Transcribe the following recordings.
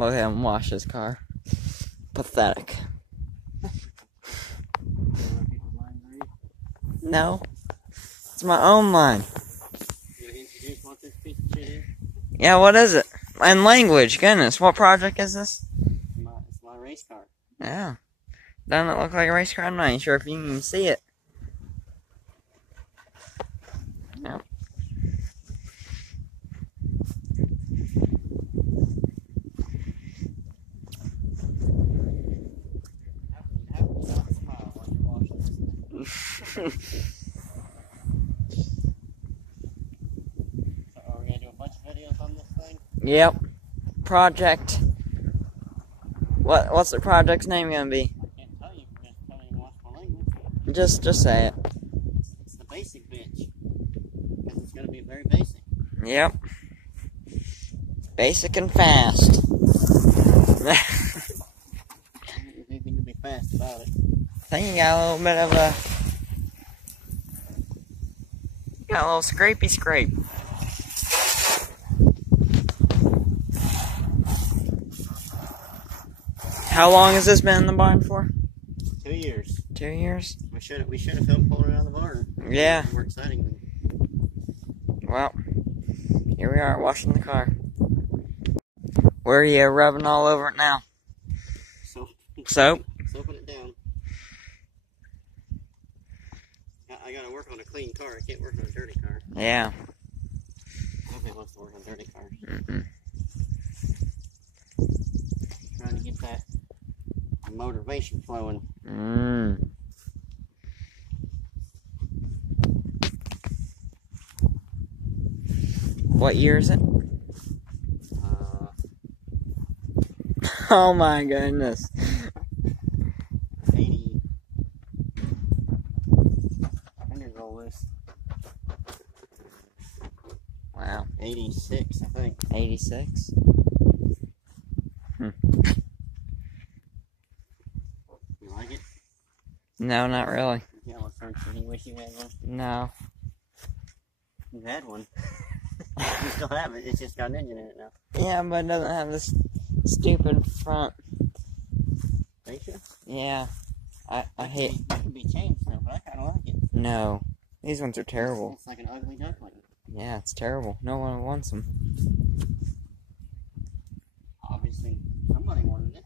Look at him wash his car. Pathetic. No. It's my own line. Yeah, what is it? In language, goodness. What project is this? It's my race car. Yeah. Doesn't it look like a race car? I'm not even sure if you can even see it. Yep. So are we gonna do a bunch of videos on this thing? Yep. Project. What's the project's name gonna be? I can't tell you. Just tell me what's my language. Just say it. It's the basic bitch. Because it's gonna be very basic. Yep. Basic and fast. There's anything to be fast about it. I think you got a little bit of a... Got a little scrapey scrape. How long has this been in the barn for? 2 years. 2 years? We should have filmed pulling it out of the barn. Yeah. More exciting than... Well, here we are washing the car. Where are you rubbing all over it now? Soap. Soap? Soaping it down. I gotta work on a clean car. I can't work on a dirty car. Yeah. Nobody wants to work on dirty cars. Mm-mm. Trying to get that motivation flowing. What year is it? Oh my goodness. 80. When did all this? Wow. 86, I think. 86? You like it? No, not really. Yeah, well, you wish you had one? No. You had one. You still have it. It's just got an engine in it now. Yeah, but it doesn't have this stupid front. Fascia? Yeah. I hate... It can be changed now, but I kind of like it. No. These ones are terrible. It's like an ugly duckling. Yeah, it's terrible. No one wants them. Obviously, somebody wanted it.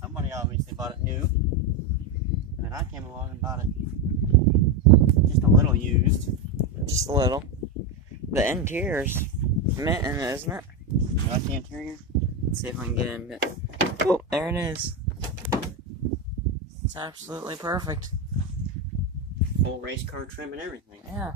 Somebody obviously bought it new. And then I came along and bought it just a little used. Just a little. The interior's mint in it, isn't it? You like the interior? Let's see if I can get in it. Oh, there it is. It's absolutely perfect. Full race car trim and everything. Yeah.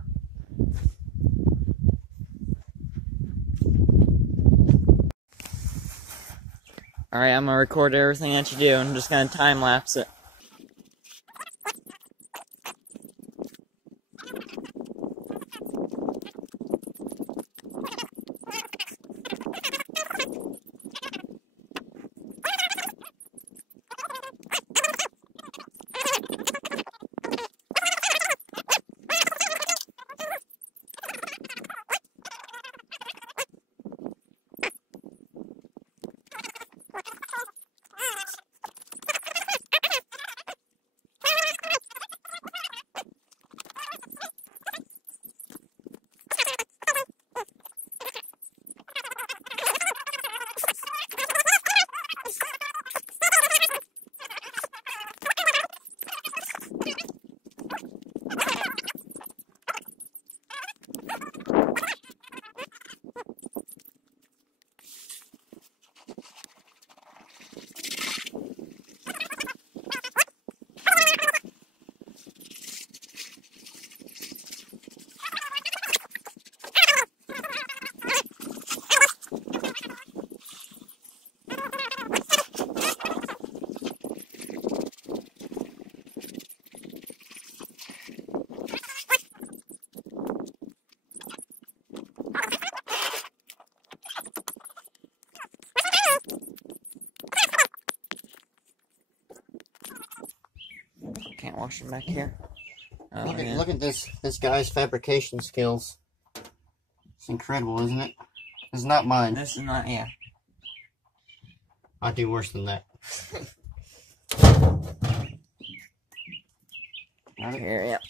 Alright, I'm gonna record everything that you do. I'm just gonna time lapse it. Can't wash them back here. Oh, Look at this guy's fabrication skills. It's incredible, isn't it? It's not mine. This is not, yeah. I'll do worse than that. Here, yep.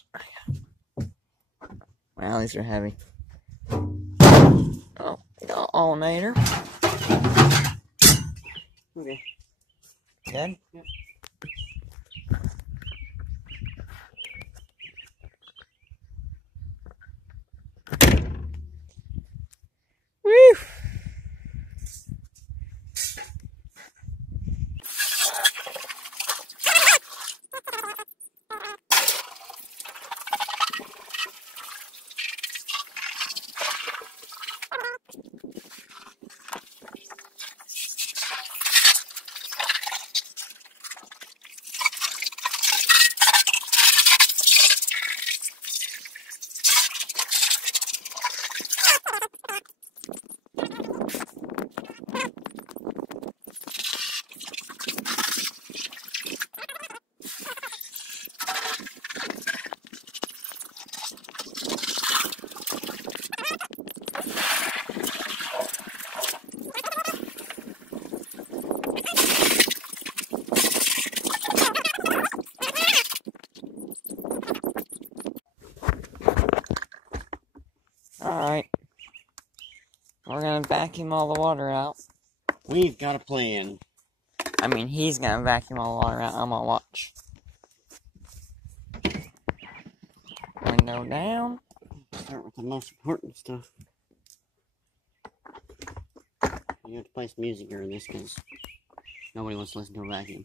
Wow, these are heavy. Oh, got alternator. Okay. Good? Yep. Woo! Alright. We're gonna vacuum all the water out. We've got a plan. I mean, he's gonna vacuum all the water out. I'm gonna watch. Window down. Start with the most important stuff. You have to play some music during this because nobody wants to listen to a vacuum.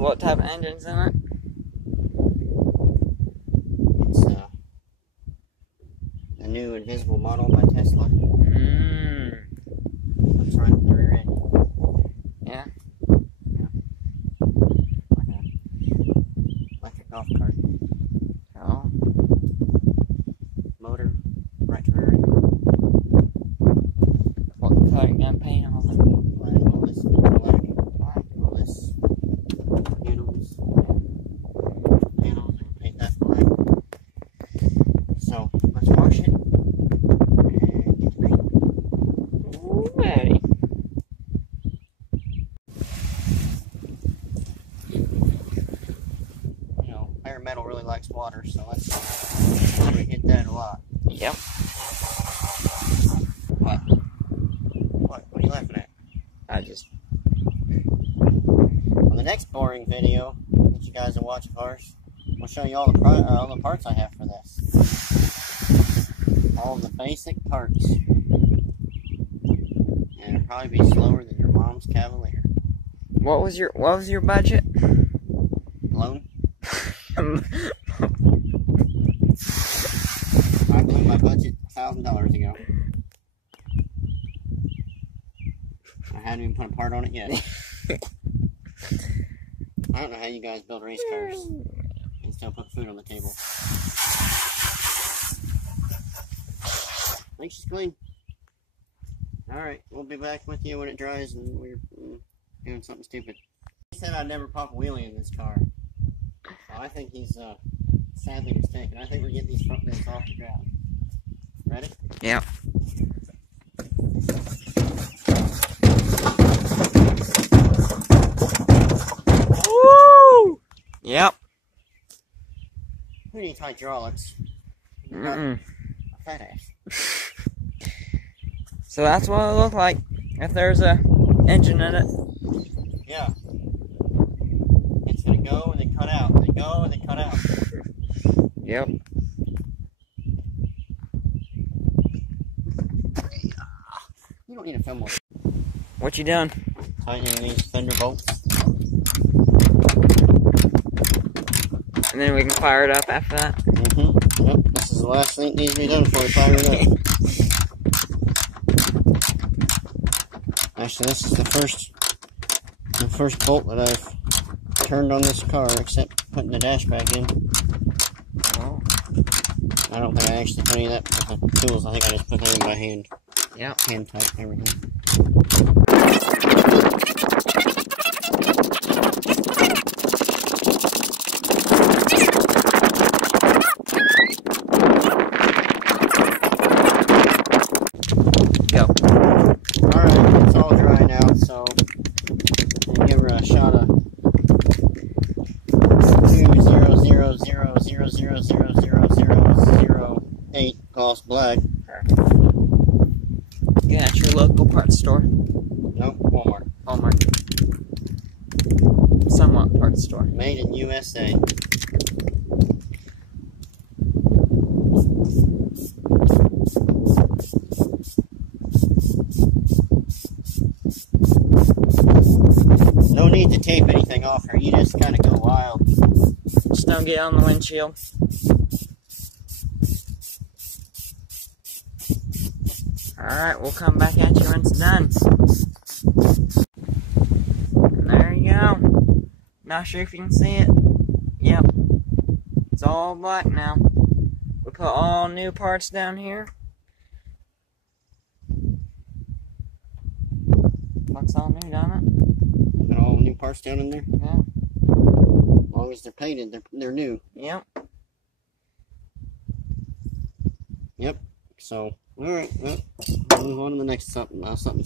What type of engine's in it? It's a new invisible model by Tesla. Looks right up the rear end. Yeah. Like a electric golf cart. Oh. Motor, right to rear end. What color you gonna paint on it? Black, all this black. All this panels, and paint that black. next boring video that you guys will watch of ours, we'll show you all the parts I have for this. All the basic parts. And it'll probably be slower than your mom's Cavalier. What was your budget? Loan? I blew my budget $1,000 ago. I hadn't even put a part on it yet. I don't know how you guys build race cars and still put food on the table. Thanks, she's clean. Alright, we'll be back with you when it dries and we're doing something stupid. He said I'd never pop a wheelie in this car. Well, I think he's sadly mistaken. I think we're getting these front wheels off the ground. Ready? Yeah. Woo! Yep. We need hydraulics. Mm-mm. A fat ass. So that's what it'll look like if there's a engine in it. Yeah. It's gonna go and then cut out. They go and then cut out. Yep. You don't need to film more. What you doing? Tightening these fender bolts. And then we can fire it up after that. Mm-hmm. Yep. This is the last thing that needs to be done before we fire it up. Actually, this is the first bolt that I've turned on this car, except putting the dash back in. Oh. I don't think I actually put any of that with the tools. I think I just put that in by hand. Yeah. Hand tight and everything. Go. Alright, it's all dry now, so we'll give her a shot of 20000000008 gloss black. Yeah, at your local parts store. Nope, Walmart. Walmart. Somewhat parts store. Made in USA. No need to tape anything off her, you just kind of go wild. Just don't get on the windshield. Alright, we'll come back at you when it's done. And there you go. Not sure if you can see it. Yep. It's all black now. We put all new parts down here. Looks all new, doesn't it? Got all new parts down in there? Yeah. As long as they're painted, they're new. Yep. Yep. So, alright, well, move on to the next something. Something.